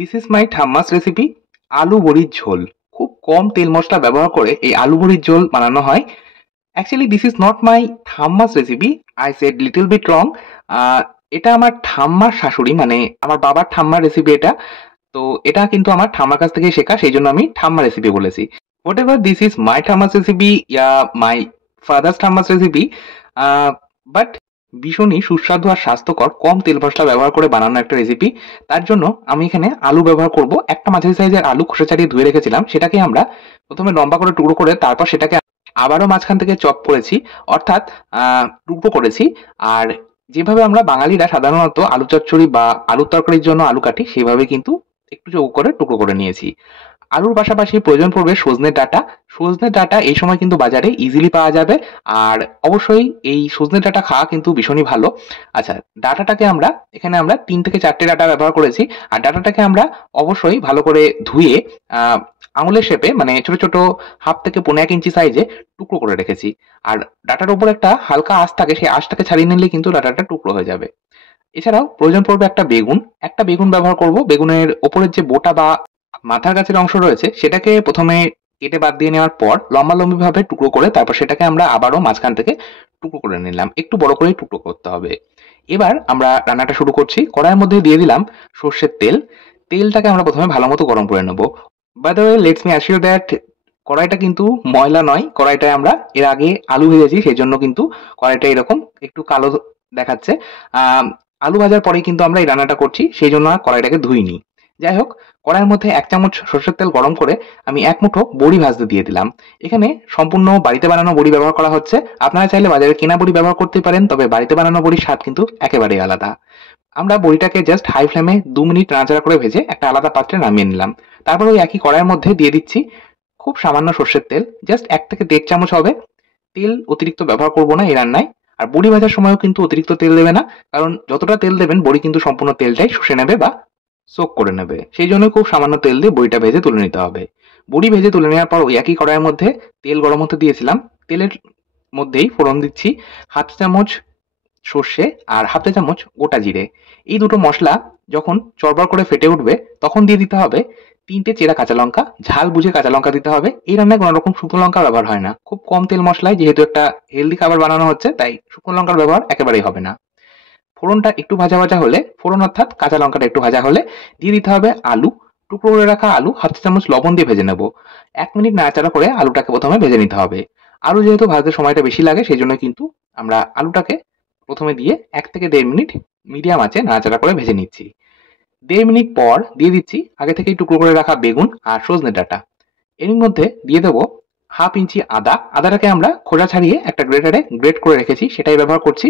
This is my ঠাম্মাস recipe আলু বড়ির ঝোল। খুব কম তেল মশলা ব্যবহার করে এই আলু বড়ির ঝোল বানানো হয়। Actually this is not my ঠাম্মাস recipe, I said little bit wrong. এটা আমার ঠাম্মার শাশুড়ি, মানে আমার বাবার ঠাম্মার রেসিপি এটা। তো এটা কিন্তু আমার ঠাম্মার কাছ থেকে শেখা, সেই জন্য আমি ঠাম্মা রেসিপি বলেছি। Whatever this is my ঠাম্মাস রেসিপি ইয়া মাই ফাদার্স ঠাম্মাস রেসিপি, বাট ভীষণই সুস্বাদু আর স্বাস্থ্যকর কম তেল মশলা ব্যবহার করে বানানো একটা রেসিপি। তার জন্য আমি এখানে আলু ব্যবহার করব। একটা মাঝারি সাইজের আলু খোসা ছাড়িয়ে ধুয়ে রেখেছিলাম, সেটাকে আমরা প্রথমে লম্বা করে টুকরো করে তারপর সেটাকে আবারও মাঝখান থেকে চপ করেছি, অর্থাৎ টুকরো করেছি। আর যেভাবে আমরা বাঙালিরা সাধারণত আলু চচ্চড়ি বা আলুর তরকারির জন্য আলু কাটি, সেভাবে কিন্তু একটু চৌকো করে টুকরো করে নিয়েছি। আলুর পাশাপাশি প্রয়োজন পড়বে সজনের ডাঁটা। সজনের ডাঁটা এই সময় কিন্তু বাজারে ইজিলি পাওয়া যাবে, আর অবশ্যই এই সজনের ডাঁটা খাওয়া কিন্তু ভীষণই ভালো। আচ্ছা, ডাঁটাটাকে আমরা ৩ থেকে ৪টে ডাঁটা ব্যবহার করেছি। আর ডাঁটাটাকে আমরা অবশ্যই ভালো করে ধুয়ে আঙুলের শেপে, মানে ছোট ছোট হাফ থেকে ১.৫ ইঞ্চি সাইজে টুকরো করে রেখেছি। আর ডাঁটার উপর একটা হালকা আঁশ থাকে, সেই আঁশটাকে ছাড়িয়ে নিলে কিন্তু ডাঁটাটা টুকরো হয়ে যাবে। এছাড়াও প্রয়োজন পড়বে একটা বেগুন ব্যবহার করব। বেগুনের ওপরের যে বোটা বা মাথার কাছের অংশ রয়েছে সেটাকে প্রথমে কেটে বাদ দিয়ে নেওয়ার পর লম্বালম্বি ভাবে টুকরো করে তারপর সেটাকে আমরা আবারও মাঝখান থেকে টুকরো করে নিলাম। একটু বড় করেই টুকরো করতে হবে। এবার আমরা রান্নাটা শুরু করছি। কড়াইয়ের মধ্যে দিয়ে দিলাম সর্ষের তেল। তেলটাকে আমরা প্রথমে ভালো মতো গরম করে নেব। By the way, let's me assure that কড়াইটা কিন্তু ময়লা নয়। কড়াইটায় আমরা এর আগে আলু ভেজেছি, সেই জন্য কিন্তু কড়াইটা এরকম একটু কালো দেখাচ্ছে। আলু ভাজার পরেই কিন্তু আমরা এই রান্নাটা করছি, সেই জন্য আর কড়াইটাকে ধুইনি। যাই হোক, কড়াইয়ের মধ্যে ১ চামচ সরষের তেল গরম করে আমি ১ মুঠো বড়ি ভাজতে দিয়ে দিলাম। এখানে সম্পূর্ণ বাড়িতে বানানো বড়ি ব্যবহার করা হচ্ছে। আপনারা চাইলে বাজারে কেনা বড়ি ব্যবহার করতেই পারেন, তবে বাড়িতে বানানো বড়ির স্বাদ কিন্তু একেবারেই আলাদা। আমরা বড়িটাকে জাস্ট হাই ফ্লেমে ২ মিনিট নাড়াচাড়া করে ভেজে একটা আলাদা পাত্রে নামিয়ে নিলাম। তারপর ওই একই কড়াইয়ের মধ্যে দিয়ে দিচ্ছি খুব সামান্য সর্ষের তেল, জাস্ট ১ থেকে ১.৫ চামচ হবে। তেল অতিরিক্ত ব্যবহার করব না এই রান্নায়। আর বড়ি ভাজার সময়ও কিন্তু অতিরিক্ত তেল দেবে না, কারণ যতটা তেল দেবেন বড়ি কিন্তু সম্পূর্ণ তেলটাই শুষে নেবে বা সোক করে নেবে। সেই জন্য খুব সামান্য তেল দিয়ে বড়িটা ভেজে তুলে নিতে হবে। বড়ি ভেজে তুলে নেওয়ার পর ওই একই কড়াইয়ের মধ্যে তেল গরম হতে দিয়েছিলাম। তেলের মধ্যেই ফোড়ন দিচ্ছি হাফ চা চামচ সর্ষে আর হাফ চা চামচ গোটা জিরে। এই দুটো মশলা যখন চড়বড় করে ফেটে উঠবে তখন দিয়ে দিতে হবে ৩টে চেরা কাঁচা লঙ্কা। ঝাল বুঝে কাঁচা লঙ্কা দিতে হবে। এই রান্নায় কোনো রকম শুকনো লঙ্কা ব্যবহার হয় না। খুব কম তেল মশলায় যেহেতু একটা হেলদি খাবার বানানো হচ্ছে, তাই শুকনো লঙ্কার ব্যবহার একেবারেই হবে না। ফোড়নটা একটু ভাজা ভাজা হলে, ফোড়ন অর্থাৎ কাঁচা লঙ্কাটা একটু ভাজা হলে দিয়ে দিতে হবে আলু। টুকরো করে রাখা আলু হাফ চা চামচ লবণ দিয়ে ভেজে নেব। ১ মিনিট নাড়াচাড়া করে আলুটাকে প্রথমে ভেজে নিতে হবে। আলু যেহেতু ভাজতে সময়টা বেশি লাগে, সেই জন্য কিন্তু আমরা আলুটাকে প্রথমে দিয়ে ১ থেকে ১.৫ মিনিট মিডিয়াম আঁচে নাড়াচাড়া করে ভেজে নিচ্ছি। ১.৫ মিনিট পর দিয়ে দিচ্ছি আগে থেকেই টুকরো করে রাখা বেগুন আর সজনে ডাঁটা। এর মধ্যে দিয়ে দেবো হাফ ইঞ্চি আদা। আদাটাকে আমরা খোসা ছাড়িয়ে একটা গ্রেটারে গ্রেট করে রেখেছি, সেটাই ব্যবহার করছি।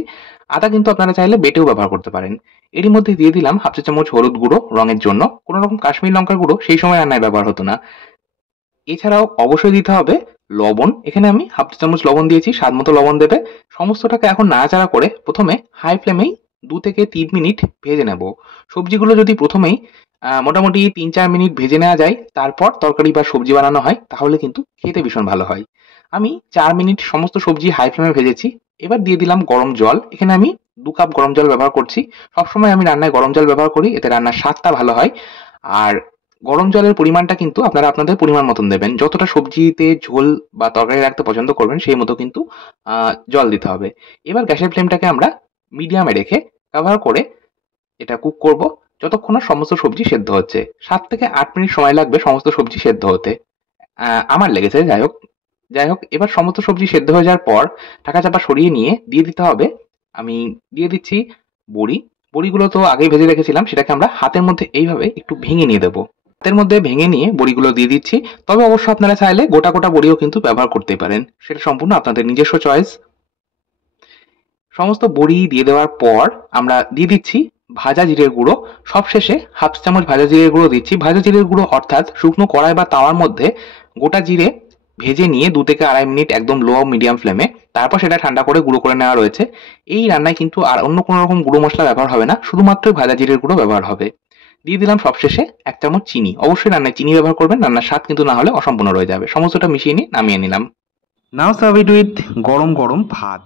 আদা কিন্তু আপনারা চাইলে বেটেও ব্যবহার করতে পারেন। এরই মধ্যে দিয়ে দিলাম হাফ চা চামচ হলুদ গুঁড়ো রঙের জন্য। কোনো রকম কাশ্মীরি লঙ্কার গুঁড়ো সেই সময় রান্নায় ব্যবহার হতো না। এছাড়াও অবশ্যই দিতে হবে লবণ। এখানে আমি হাফ চা চামচ লবণ দিয়েছি, স্বাদ মতো লবণ দেবে। সমস্তটাকে এখন নাড়াচাড়া করে প্রথমে হাই ফ্লেমেই ২ থেকে ৩ মিনিট ভেজে নেব। সবজিগুলো যদি প্রথমেই মোটামুটি ৩-৪ মিনিট ভেজে নেওয়া যায়, তারপর তরকারি বা সবজি বানানো হয়, তাহলে কিন্তু খেতে ভীষণ ভালো হয়। আমি ৪ মিনিট সমস্ত সবজি হাই ফ্লেমে ভেজেছি। এবার দিয়ে দিলাম গরম জল। এখানে আমি ২ কাপ গরম জল ব্যবহার করছি। সবসময় আমি রান্নায় গরম জল ব্যবহার করি, এতে রান্নার স্বাদটা ভালো হয়। আর গরম জলের পরিমাণটা কিন্তু আপনারা আপনাদের পরিমাণ মতন দেবেন। যতটা সবজিতে ঝোল বা তরকারি রাখতে পছন্দ করবেন সেই মতো কিন্তু জল দিতে হবে। এবার গ্যাসের ফ্লেমটাকে আমরা মিডিয়ামে রেখে কভার করে এটা কুক করব যতক্ষণ না সমস্ত সবজি সেদ্ধ হচ্ছে। ৭ থেকে ৮ মিনিট সময় লাগবে সমস্ত সবজি সেদ্ধ হতে। আমার লেগেছে। যাই হোক, এবার সমস্ত সবজি সেদ্ধ হয়ে যাওয়ার পর ঢাকা চাপা সরিয়ে নিয়ে দিয়ে দিতে হবে, আমি দিয়ে দিচ্ছি বড়ি। বড়িগুলো তো আগেই ভেজে রেখেছিলাম, সেটাকে আমরা হাতের মধ্যে এইভাবে একটু ভেঙে নিয়ে দেবো। হাতের মধ্যে ভেঙে নিয়ে বড়িগুলো দিয়ে দিচ্ছি। তবে অবশ্য আপনারা চাইলে গোটা গোটা বড়িও কিন্তু ব্যবহার করতেই পারেন, সেটা সম্পূর্ণ আপনাদের নিজস্ব চয়েস। সমস্ত বড়ি দিয়ে দেওয়ার পর আমরা দিয়ে দিচ্ছি ভাজা জিরের গুঁড়ো। সবশেষে হাফ চামচ ভাজা জিরের গুঁড়ো দিচ্ছি। ভাজা জিরের গুঁড়ো অর্থাৎ শুকনো কড়াই বা তাওয়ার মধ্যে গোটা জিরে ভেজে নিয়ে ২ থেকে ২.৫ মিনিট একদম লো মিডিয়াম ফ্লেমে, তারপর সেটা ঠান্ডা করে গুঁড়ো করে নেওয়া রয়েছে। এই রান্নায় কিন্তু আর অন্য কোনো রকম গুঁড়ো মশলা ব্যবহার হবে না, শুধুমাত্র ভাজা জিরের গুঁড়ো ব্যবহার হবে। দিয়ে দিলাম সবশেষে ১ চামচ চিনি। অবশ্যই রান্নায় চিনি ব্যবহার করবেন, রান্নার স্বাদ কিন্তু না হলে অসম্পূর্ণ রয়ে যাবে। সমস্তটা মিশিয়ে নিয়ে নামিয়ে নিলাম। নাও সার্ভ ইট উইথ গরম গরম ভাত।